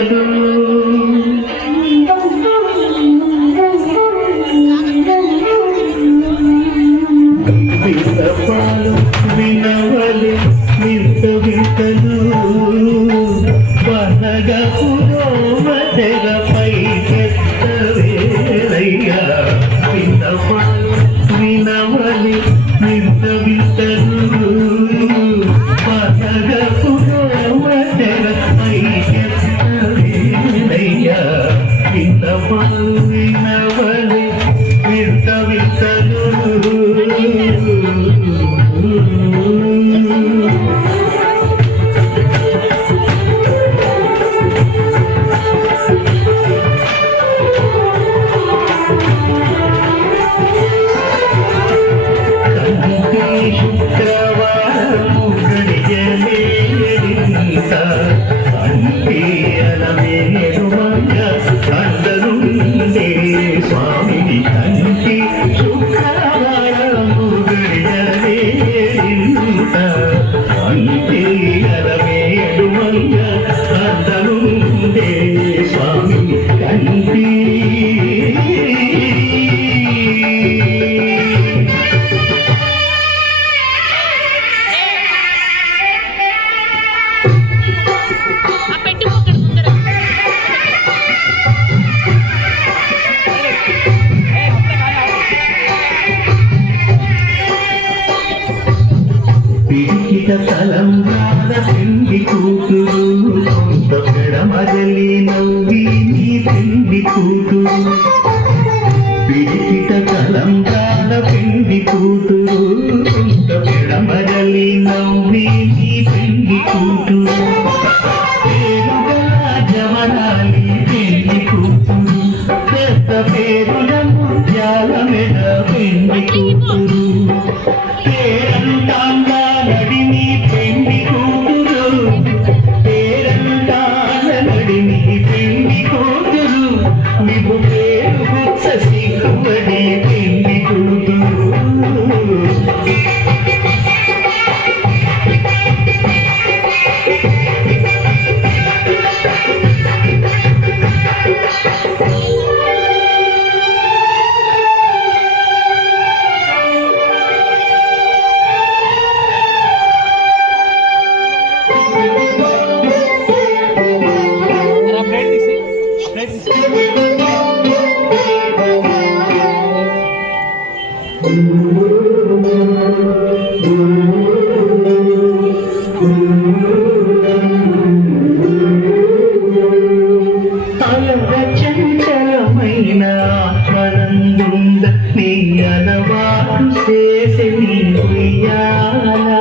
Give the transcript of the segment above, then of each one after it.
వింతలు వింతపాలు వినవలి వింత వింతలు పనగా పురోమతెరపై చెత్తవేలయ్యా వింతపాలు వినవలి వింత వింతలు పనగా పురోమతెరపై చెత్తవేలయ్యా వింతపాలు వినవలి వింత వింతలు స్వామిని కంటి శుక్రవారము గడియలేంత అంతే అలమేడు మంగ అందరుండే స్వామిని కంటి తలంబ్రాల పెండి కూతురు సొంత పెడమరలి నవ్వి నీ పెండి కూతురు పిడికిట తలంబ్రాల పెండి కూతురు సొంత పెడమరలి నవ్వి నీ పెండి కూతురు పేరుగల జవనాలి పెండి కూతురు పెద్ద పేరుల ముత్యాల మెడ పెండి కూతురు పేరంటాంగా నడిని పెండి కూతురు పేరంటాల నడిని పెండి కూతురు నీవు పేరు గుచ్చ సిగ్గుబడి పెండి కూతురు చంచలమైన ఆత్మనందుండ నీ అలవాటు చేసి నీ ఉయ్యాలా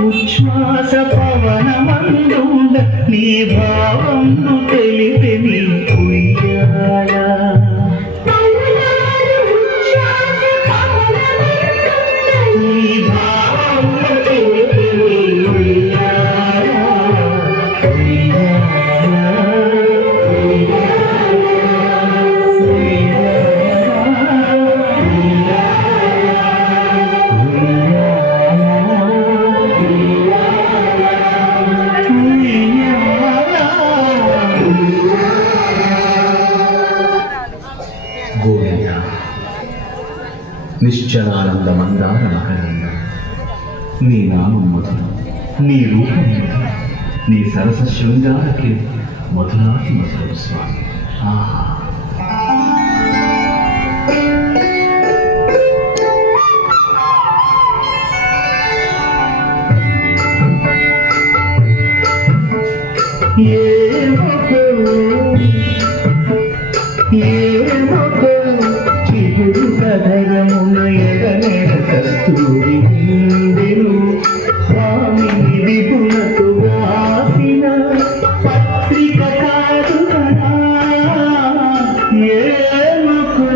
ఉచ్ఛ్వాస పవనమందుండ నీ భావంను తెలిపి నీ ఉయ్యాలా నిశ్చలానంద మందార మకరంద నీ నామం మధురం నీ రూపం మధురం నీ సరస శృంగారకి మధురాతి మధురం స్వామి ఆహా చిగురుకధరమున ఎడనెడ కస్తూరి నిండెను స్వామి విపులతు వాసిన పత్రిక కాదు కదా ఏమకు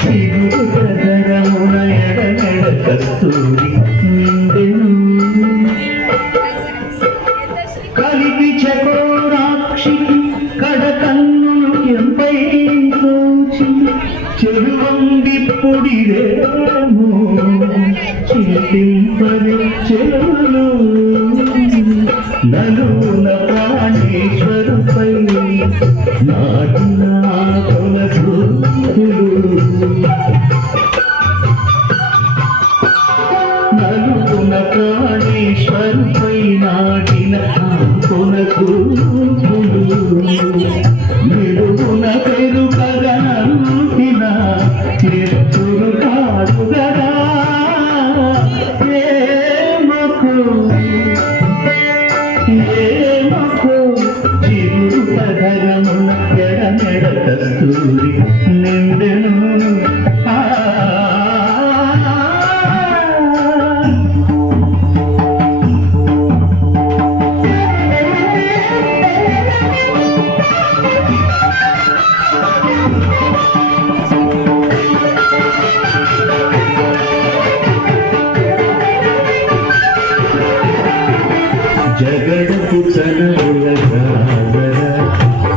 చిగురుకధరమున ఎడనెడ కస్తూరి నిండెను కలిపి చకోరాక్షి కడకన్నులు ఎంపై తోచి చెరువంది పొడిరేమో చేతింపని చెరువులు నలున ప్రాణేశ్వరుపై నాటిన కొనసూలు నలున ప్రాణేశ్వరుపై నాటిన కొనసూలు నిలువున పెరుగగనంటిన ఎత్తులు కాదు గదా ఏమకు చిరు పదరమున ఎడమెడ కస్తూరి నిండెను జగడపు చనముల సాగర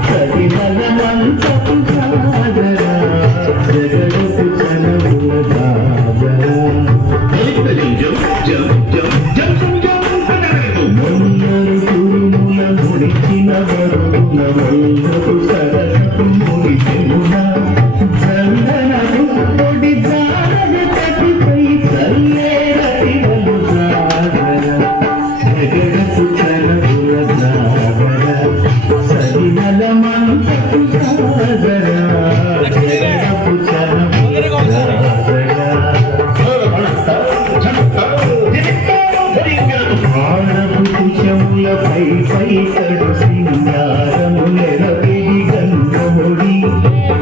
సరిమలమంతపు సాగర జగడపు చనముల సాగర మొన్నరు కురుముల ముడిచిన వరుణ వల్లపు సరసపు ముడిచెమున చందనపు పొడి సాగర తటిపై చల్లేరటి వలు సాగర జగడపు చనముల సాగర సరిమలమంతపు సాగర జగడపు చనముల సాగర ఆడపు కుశములపై పైకడు సింగారములెరపి గంగముడి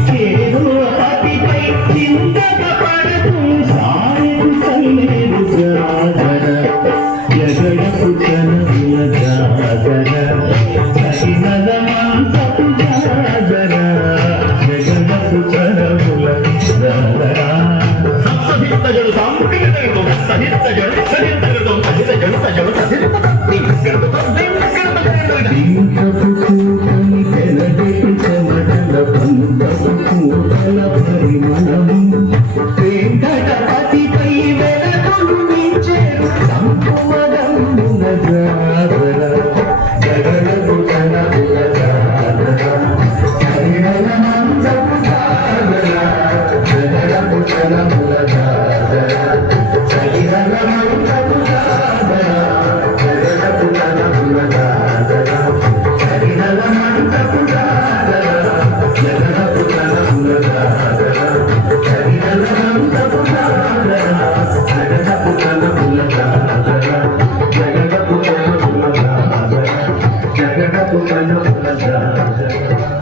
చేరువతిపై చింతక పడకు సాయకు కల్లేరు సాగర జగడపు చనముల సాగర సరిమలమంతపు సాగర జగడపు చనముల సాగర పింకపు కూటమి తెలగెటు చెమటల పంకపు కూటల పరిమళము వెంకటపతిపై వెలకులు మించెను సంకుమదమ్మున జాగర జగడపు చనముల జాగర సరిమలమంతపు సాగర జగడపు చనముల జాగర సరిమలమంతపు సాగర జగడపు చనముల జాగర సరిమలమంతపు సాగర జగడపు చనముల జాగర సరిమలమంతపు సాగర జగడపు చనముల జాగర జగడపు చనముల జాగర జగడపు చనముల జాగర